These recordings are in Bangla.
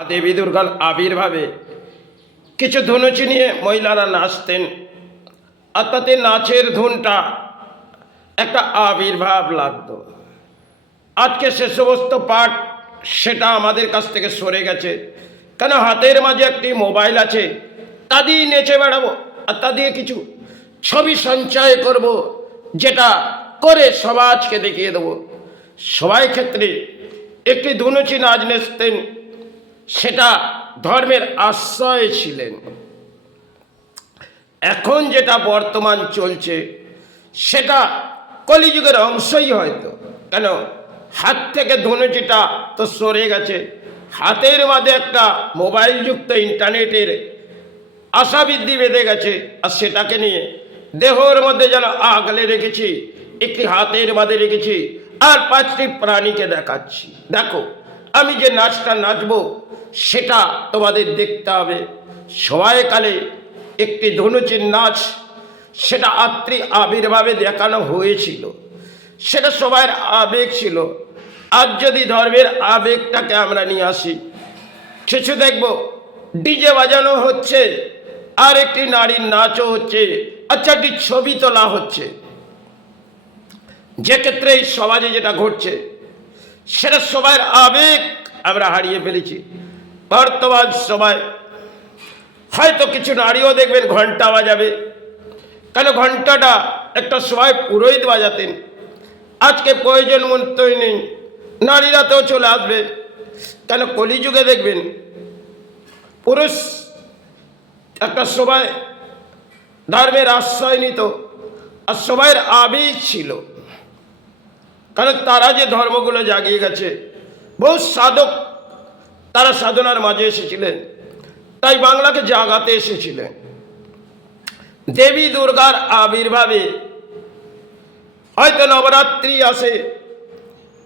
দেবী দুর্গার আবির্ভাবে কিছু ধনুচি নিয়ে মহিলারা নাচতেন, আর তাতে নাচের ধুনটা একটা আবির্ভাব লাগতো। আজকে সে সমস্ত পাঠ সেটা আমাদের কাছ থেকে সরে গেছে, কেন হাতের মাঝে একটি মোবাইল আছে, তা দিয়ে নেচে বেড়াবো আর তা দিয়ে কিছু ছবি সঞ্চয় করব, যেটা করে সমাজকে দেখিয়ে দেবো। সবাই ক্ষেত্রে একটি ধনুচি নাচ নেচতেন, সেটা ধর্মের আশ্রয় ছিলেন। এখন যেটা বর্তমান চলছে সেটা কলিযুগের অংশই হয়তো, কেন হাত থেকে ধনুচিটা তো সরে গেছে, হাতের মাঝে একটা মোবাইলযুক্ত ইন্টারনেটের আশাবৃদ্ধি বেঁধে গেছে, আর সেটাকে নিয়ে দেহর মধ্যে যেন আগলে রেখেছি, একটি হাতের মাঝে রেখেছি আর 5টি প্রাণীকে দেখাচ্ছি, দেখো আমি যে নাচটা নাচবো সেটা তোমাদের দেখতে হবে। সবাইকালে একটি ধনুচির নাচ, সেটা আত্রি আবির্ভাবে দেখানো হয়েছিল, সেটা সবার আবেগ ছিল। আজ যদি ধর্মের আবেগটাকে আমরা নিয়ে আসি, কিছু দেখব ডিজে বাজানো হচ্ছে, আর একটি নারীর নাচও হচ্ছে, আচ্ছা একটি ছবি তোলা হচ্ছে। যে ক্ষেত্রে এই সমাজে যেটা ঘটছে সেটা সবার আবেগ আমরা হারিয়ে ফেলেছি। বর্তমান সময় হয়তো কিছু নারীও দেখবেন ঘন্টা বাজাবে, কেন ঘন্টাটা একটা সময় পুরোহিত বাজাতেন, আজকে প্রয়োজন মন্তই নেই, নারীরাতেও চলে আসবে। কেন কলিযুগে দেখবেন পুরুষ একটা সময় ধর্মের আশ্রয় নিত, আর সবাইয়ের আবেগ ছিল, কারণ তারা যে ধর্মগুলো জাগিয়ে গেছে, বহু সাধক তারা সাধনার মাঝে এসেছিলেন, তাই বাংলাকে জাগাতে এসেছিলেন। দেবী দুর্গার আবির্ভাবে হয়তো নবরাত্রি আসে,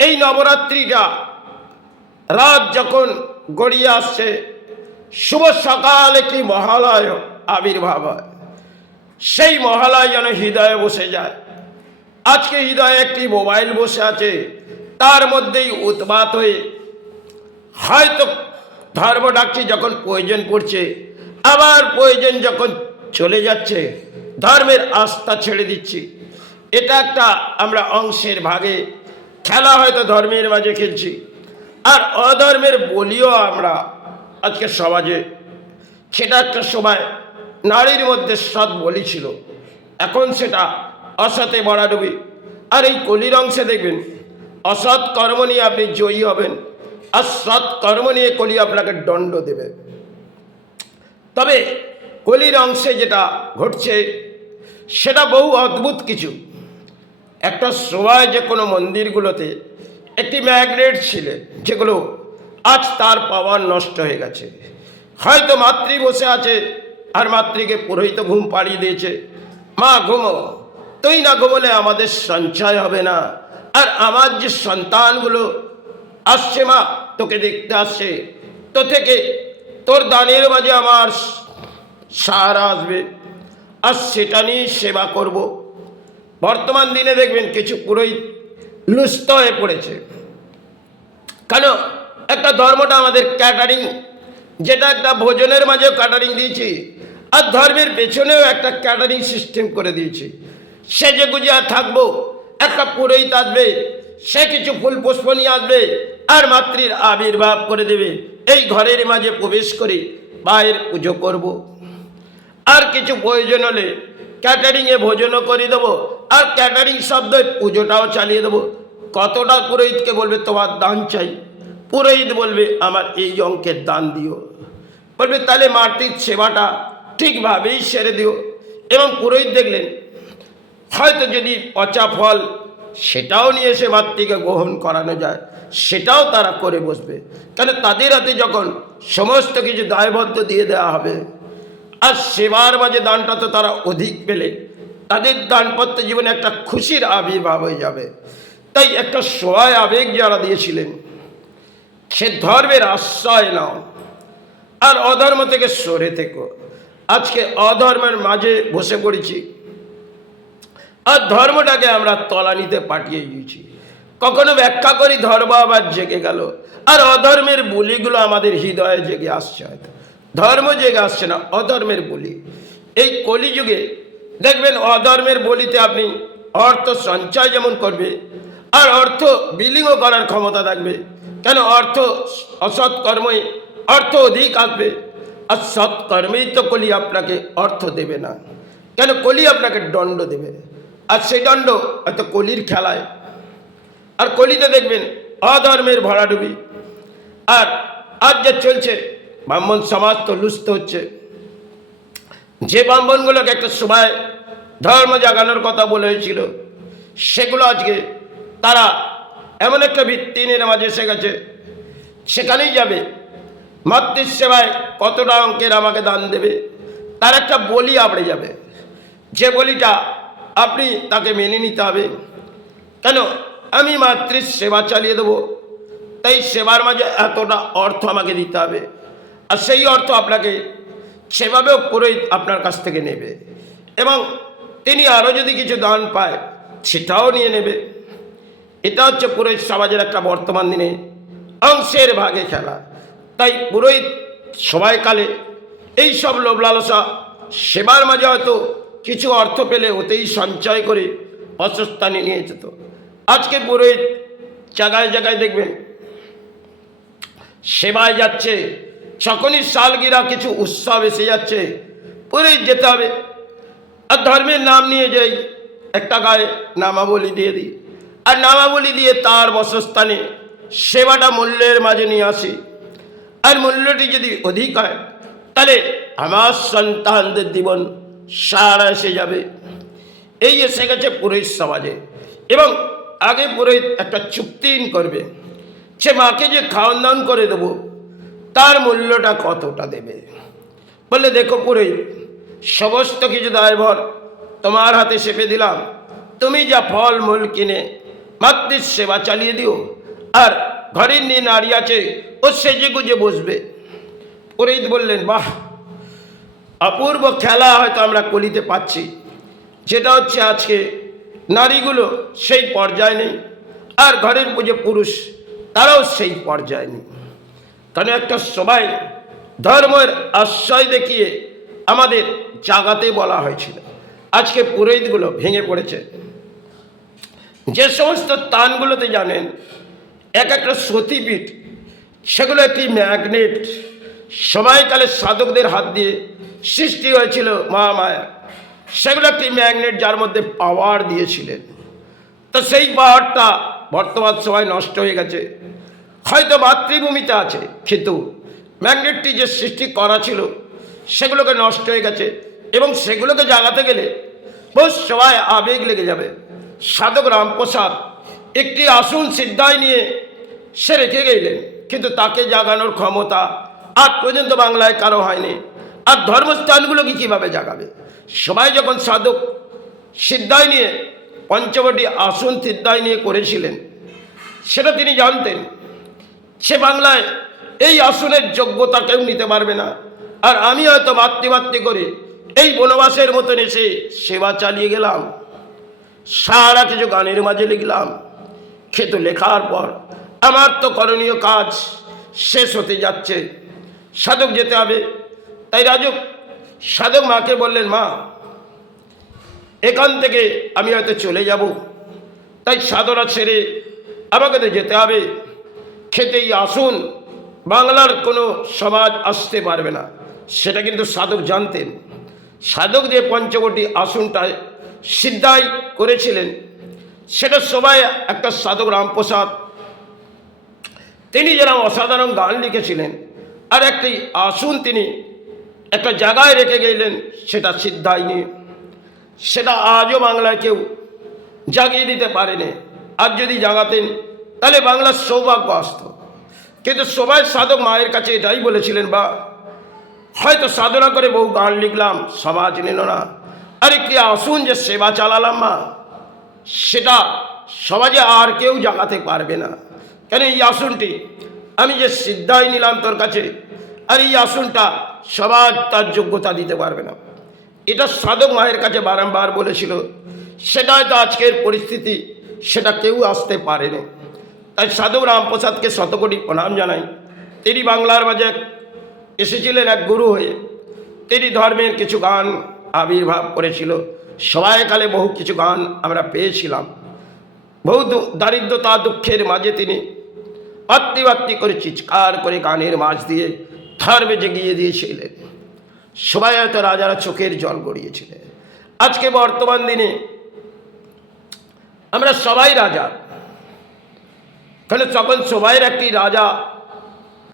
এই নবরাত্রিটা রাত যখন গড়িয়ে আসছে, শুভ সকালে কি মহালয় আবির্ভাব হয়, সেই মহালয় যেন হৃদয়ে বসে যায়। আজকে হৃদয়ে একটি মোবাইল বসে আছে, তার মধ্যেই উৎপাত হয়ে হয়তো ধর্ম ডাকছি যখন প্রয়োজন পড়ছে, আবার প্রয়োজন যখন চলে যাচ্ছে ধর্মের আস্থা ছেড়ে দিচ্ছি। এটা একটা আমরা অংশের ভাগে খেলা হয়তো ধর্মের মাঝে খেলছি, আর অধর্মের বলিও আমরা আজকে সমাজে। সেটা একটা সময় নারীর মধ্যে সৎ বলি ছিল, এখন সেটা অসতে বড়াডুবি। আর এই কলির অংশে দেখবেন অসৎ কর্ম নিয়ে আপনি জয়ী হবেন, আর সৎ কর্ম নিয়ে কলি আপনাকে দণ্ড দেবে। তবে কলির অংশে যেটা ঘটছে সেটা বহু অদ্ভুত কিছু। একটা সময় যে কোনো মন্দিরগুলোতে একটি ম্যাগনেট ছিল, যেগুলো আজ তার পাওয়ার নষ্ট হয়ে গেছে। হয়তো মাতৃ বসে আছে, আর মাতৃকে পুরোহিত ঘুম পাড়িয়ে দিয়েছে, মা ঘুমো, তুই না ঘুমোলে আমাদের সঞ্চয় হবে না, আর আমার যে সন্তানগুলো আসছে মা তোকে দেখতে আসছে, তো থেকে তোর দানের মাঝে আমার সাহারা আসবে, আর সেটা নিয়ে সেবা করব। বর্তমান দিনে দেখবেন কিছু পুরোহিত লুষ্ট হয়ে পড়েছে, কেন একটা ধর্মটা আমাদের ক্যাটারিং, যেটা একটা ভোজনের মাঝেও ক্যাটারিং দিয়েছি, আর ধর্মের পেছনেও একটা ক্যাটারিং সিস্টেম করে দিয়েছি। সেজে গুজে আর থাকবো, একটা পুরোহিত আসবে, সে কিছু ফুল পুষ্প নিয়ে আসবে, আর মাতৃর আবির্ভাব করে দেবে, এই ঘরের মাঝে প্রবেশ করে মায়ের পুজো করব। আর কিছু প্রয়োজন হলে ক্যাটারিংয়ে ভোজনও করে দেবো, আর ক্যাটারিং শব্দে পুজোটাও চালিয়ে দেবো। কতটা পুরোহিতকে বলবে তোমার দান চাই, পুরোহিত বলবে আমার এই অঙ্কের দান দিও, বলবে তাহলে মাতৃর সেবাটা ঠিকভাবেই সেরে দিও। এবং পুরোহিত দেখলেন হয়তো যদি পচা ফল সেটাও নিয়ে এসে মাতৃকে গ্রহণ করানো যায়, সেটাও তারা করে বসবে, কেন তাদের হাতে যখন সমস্ত কিছু দায়বদ্ধ দিয়ে দেওয়া হবে, আর সেবার মাঝে দানটা তো তারা অধিক পেলে তাদের দানপত্র জীবনে একটা খুশির আবির্ভাব হয়ে যাবে। তাই একটা সহায় আবেগ যারা দিয়েছিলেন, সে ধর্মের আশ্রয় নাও, আর অধর্ম থেকে সরে থেকো। আজকে অধর্মের মাঝে বসে পড়েছি, আর ধর্মটাকে আমরা তলানিতে পাঠিয়ে দিয়েছি। কখনো ব্যাখ্যা করি, ধর্ম আবার জেগে গেল, আর অধর্মের বলিগুলো আমাদের হৃদয়ে জেগে আসছে। হয়তো ধর্ম জেগে আসছে না, অধর্মের বলি। এই কলিযুগে দেখবেন অধর্মের বলিতে আপনি অর্থ সঞ্চয় যেমন করবে, আর অর্থ বিলীনও করার ক্ষমতা থাকবে। কেন? অর্থ অসৎ কর্মে অর্থ অধিক আসবে, আর সৎকর্মেই তো কলি আপনাকে অর্থ দেবে না। কেন? কলি আপনাকে দণ্ড দেবে, আর সেই দণ্ড হয়তো কলির খেলায়। আর কলিতে দেখবেন অধর্মের ভরাডুবি। আর আজ যে চলছে, ব্রাহ্মণ সমাজ তো লুস্থ হচ্ছে। যে ব্রাহ্মণগুলোকে একটা সময় ধর্ম জাগানোর কথা বলে হয়েছিল, সেগুলো আজকে তারা এমন একটা ভিত্তির মাঝে এসে গেছে, সেখানেই যাবে। মাতৃ সেবায় কতটা অঙ্কের আমাকে দান দেবে, তার একটা বলি আবড়ে যাবে। যে বলিটা আপনি তাকে মেনে নিতে হবে। কেন? আমি মাতৃ সেবা চালিয়ে দেবো, তাই সেবার মাঝে এতটা অর্থ আমাকে দিতে হবে, আর সেই অর্থ আপনাকে সেভাবেও পুরোহিত আপনার কাছ থেকে নেবে, এবং তিনি আরও যদি কিছু দান পায় সেটাও নিয়ে নেবে। এটা হচ্ছে পুরোহিত সমাজের একটা বর্তমান দিনে অংশের ভাগে খেলা। তাই পুরোহিত সময়কালে এই সব লোভ লালসা, সেবার মাঝে হয়তো কিছু অর্থ পেলে ওতেই সঞ্চয় করে অস্থানে নিয়ে যেত। আজকে পুরোহিত জায়গায় জায়গায় দেখবেন সেবায় যাচ্ছে, যখনই সালগিরা কিছু উৎসব এসে যাচ্ছে পুরোহিত যেতে হবে। আর ধর্মের নাম নিয়ে যাই, একটা গায়ে নামাবলী দিয়ে দিই, আর নামাবলী দিয়ে তার বসস্থানে সেবাটা মূল্যের মাঝে নিয়ে আসি। আর মূল্যটি যদি অধিক হয় তাহলে আমার সন্তানদের জীবন সারা এসে যাবে। এই এসে গেছে পুরোহিত সমাজে। এবং আগে পুরোহিত একটা চুক্তি করবে, সে মাকে যে খাওয়ান দাওয়ান করে দেবো তার মূল্যটা কতটা দেবে। বলে, দেখো পুরোহিত, সমস্ত কিছু দায়ভার তোমার হাতে চেপে দিলাম, তুমি যা ফল মূল কিনে মাতৃ সেবা চালিয়ে দিও, আর ঘরের নিয়ে নারী আছে ও সেজে গুজে বসবে। পুরোহিত বললেন, বাহ, অপূর্ব খেলা হয়তো আমরা কলিতে পাচ্ছি, যেটা হচ্ছে আজকে নারীগুলো সেই পর্যায়ে নেই, আর ঘরের পুজো পুরুষ তারাও সেই পর্যায়ে নেই। কারণ একটা সবাই ধর্মের আশ্রয় দেখিয়ে আমাদের জাগাতে বলা হয়েছিল, আজকে পুরোহিতগুলো ভেঙে পড়েছে। যে সমস্ত স্থানগুলোতে জানেন এক একটা সতীপীঠ, সেগুলো একটি ম্যাগনেট, সময়কালে সাধকদের হাত দিয়ে সৃষ্টি হয়েছিল মহামায়া। সেগুলো একটি ম্যাগনেট, যার মধ্যে পাওয়ার দিয়েছিলেন। তো সেই পাওয়ারটা বর্তমান সময় নষ্ট হয়ে গেছে। হয়তো মাতৃভূমিতে আছে, কিন্তু ম্যাগনেটটি যে সৃষ্টি করা ছিল সেগুলোকে নষ্ট হয়ে গেছে, এবং সেগুলোকে জাগাতে গেলে বহু সবাই আবেগ লেগে যাবে। সাধক রামপ্রসাদ একটি আসন সিদ্ধায় নিয়ে সে রেখে গেলেন, কিন্তু তাকে জাগানোর ক্ষমতা আজ পর্যন্ত বাংলায় কারো হয়নি। আর ধর্মস্থানগুলোকে কীভাবে জাগাবে? সবাই যখন সাধক সিদ্ধায় নিয়ে পঞ্চবটি আসন সিদ্ধায় নিয়ে করেছিলেন, সেটা তিনি জানতেন। সে বাংলায় এই আসনের যোগ্যতা কেউ নিতে পারবে না। আর আমি হয়তো মাতৃমাতৃ করে এই বনবাসের মতন এসে সেবা চালিয়ে গেলাম, সারা কিছু গানের মাঝে লিখলাম, কিন্তু লেখার পর আমার তো করণীয় কাজ শেষ হতে যাচ্ছে, সাধক যেতে হবে। তাই রাজক সাধক মাকে বললেন, মা, এখান থেকে আমি হয়তো চলে যাব, তাই সাধনা ছেড়ে আমাকে তো যেতে হবে। খেতেই আসুন, বাংলার কোনো সমাজ আসতে পারবে না, সেটা কিন্তু সাধক জানতেন। সাধক যে পঞ্চবটি আসনটায় সিদ্ধাই করেছিলেন, সেটা সবাই একটা সাধক রামপ্রসাদ, তিনি যেরকম অসাধারণ গান লিখেছিলেন, আর একটি আসন তিনি একটা জায়গায় রেখে গেলেন, সেটা সিদ্ধাই নিয়ে। সেটা আজও বাংলায় কেউ জাগিয়ে দিতে পারেনি। আর যদি জাগাতেন তাহলে বাংলার সৌভাগ্য আসত। কিন্তু সবাই সাধক মায়ের কাছে এটাই বলেছিলেন, বা হয়তো সাধনা করে বহু গান লিখলাম, সমাজ নিল না, আর একটি আসুন যে সেবা চালালাম মা, সেটা সমাজে আর কেউ জাগাতে পারবে না। কেন? এই আসনটি আমি যে সিদ্ধাই নিলাম তোর কাছে, আর এই আসনটা সমাজ তার যোগ্যতা দিতে পারবে না। এটা সাধক মায়ের কাছে বারংবার বলেছিল। সেটা হয়তো আজকের পরিস্থিতি সেটা কেউ আসতে পারেনি। তাই সাধু রামপ্রসাদকে শতকোটি প্রণাম জানাই। তিনি বাংলার মাঝে এসেছিলেন এক গুরু হয়ে। তিনি ধর্মের কিছু গান আবির্ভাব করেছিল। সবাইকালে বহু কিছু গান আমরা পেয়েছিলাম। বহু দারিদ্রতা দুঃখের মাঝে তিনি আত্মি করে চিৎকার করে গানের মাঝ দিয়ে ধর্মে জেগিয়ে দিয়েছিলেন। সবাই হয়তো রাজারা চোখের জল গড়িয়েছিলেন। আজকে বর্তমান দিনে আমরা সবাই রাজা, কারণ তখন সবাইয়ের একটি রাজা,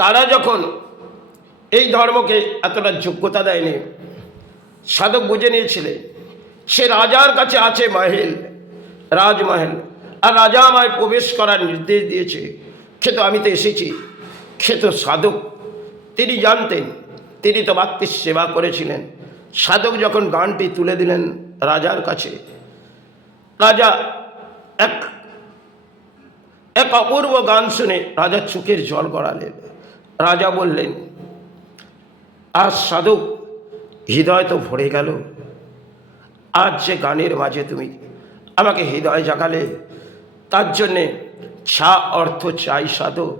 তারা যখন এই ধর্মকে এতটা যোগ্যতা দেয়নি, সাধক বুঝে নিয়েছিলেন সে রাজার কাছে আছে মহেল, রাজমহল, আর রাজা আমায় প্রবেশ করার নির্দেশ দিয়েছে। খেতো আমি তো এসেছি। খেতো সাধক তিনি জানতেন, তিনি তো ভক্তির সেবা করেছিলেন। সাধক যখন গানটি তুলে দিলেন রাজার কাছে, রাজা এক অপূর্ব গান শুনে রাজার চোখের জল গড়ালেন। রাজা বললেন, আজ সাধক হৃদয় তো ভরে গেল, আজ যে গানের মাঝে তুমি আমাকে হৃদয় জাগালে, তার জন্যে যা অর্থ চাই সাধক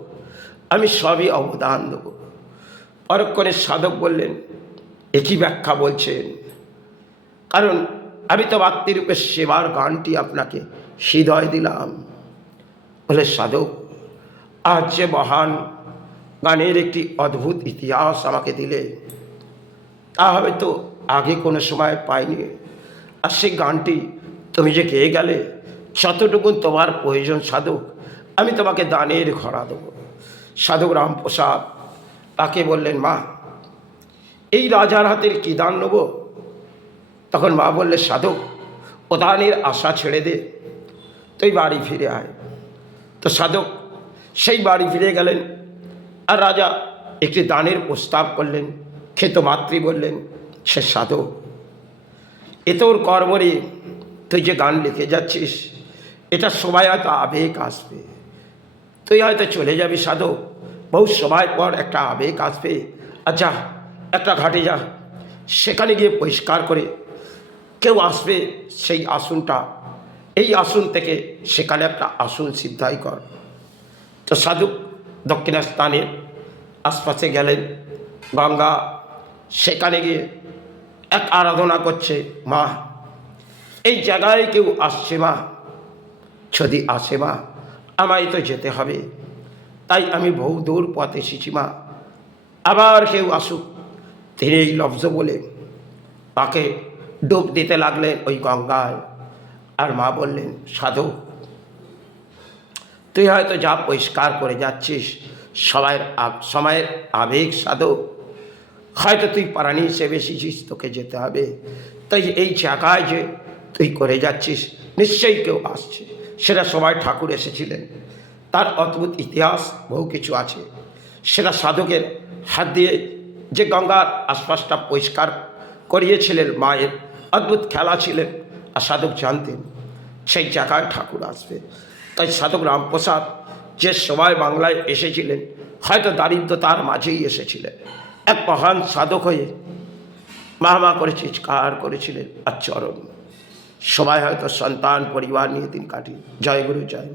আমি সবই অবদান দেব। পরক্ষণে সাধক বললেন, একই ব্যাখ্যা বলছেন? কারণ আমি তো ভক্তিরূপে সেবার গানটি আপনাকে হৃদয় দিলাম। বলে, সাধক আজ যে মহান গানের একটি অদ্ভুত ইতিহাস আমাকে দিলে, তা হয়তো আগে কোনো সময় পাইনি। আর সেই গানটি তুমি যে গেয়ে গেলে, যতটুকু তোমার প্রয়োজন সাধক আমি তোমাকে দানের ঘড়া দেবো। সাধক রামপ্রসাদ তাকে বললেন, মা এই রাজার হাতের কী দান নেব? তখন মা বললে, সাধক ও দানের আশা ছেড়ে দে, তুই বাড়ি ফিরে আয়। তো সাধক সেই বাড়ি ফিরে গেলেন। আর রাজা একটি দানের প্রস্তাব করলেন। খেতো মাতৃ বললেন, সে সাধক এ তোর কর্মরে তুই যে গান লিখে যাচ্ছিস, এটা সময় হয়তো আবেগ আসবে, তুই হয়তো চলে যাবি সাধক, বহু সময় পর একটা আবেগ আসবে। আচ্ছা একটা ঘাটে যা, সেখানে গিয়ে পরিষ্কার করে কেউ আসবে, সেই আসনটা এই আসন থেকে সেখানে একটা আসন সিদ্ধাই কর। তো সাধু দক্ষিণাস্থানের আশপাশে গেলেন, গঙ্গা, সেখানে গিয়ে এক আরাধনা করছে, মা এই জায়গায় কেউ আসছে মা, যদি আসে মা আমায় তো যেতে হবে, তাই আমি বহু দূর পথ এসেছি মা, আবার কেউ আসুক। তিনি এই লফজ বলে তাকে ডুব দিতে লাগলেন ওই গঙ্গায়। আর মা বললেন, সাধু তুই হয়তো যা পরিষ্কার করে যাচ্ছিস সময়ের আবেগ সাধক, হয়তো তুই প্রাণী হিসেবে এসেছিস, তোকে যেতে হবে। তাই এই জায়গায় যে তুই করে যাচ্ছিস নিশ্চয়ই কেউ আসছে। সেটা সবাই ঠাকুর এসেছিলেন, তার অদ্ভুত ইতিহাস বহু কিছু আছে। সেটা সাধকের হাত দিয়ে যে গঙ্গার আশপাশটা পরিষ্কার করিয়েছিলেন, মায়ের অদ্ভুত খেলা ছিলেন। আর সাধক জানতেন সেই জায়গায় ঠাকুর আসবে। তাই সাধক রামপ্রসাদ যে সময় বাংলায় এসেছিলেন, হয়তো দারিদ্রতার মাঝেই এসেছিলেন, এক মহান সাধক হয়ে মা করে চিৎকার করেছিলেন। আর চরণ সবাই হয়তো সন্তান পরিবার নিয়ে দিন কাটিয়ে। জয় গুরু, জয়।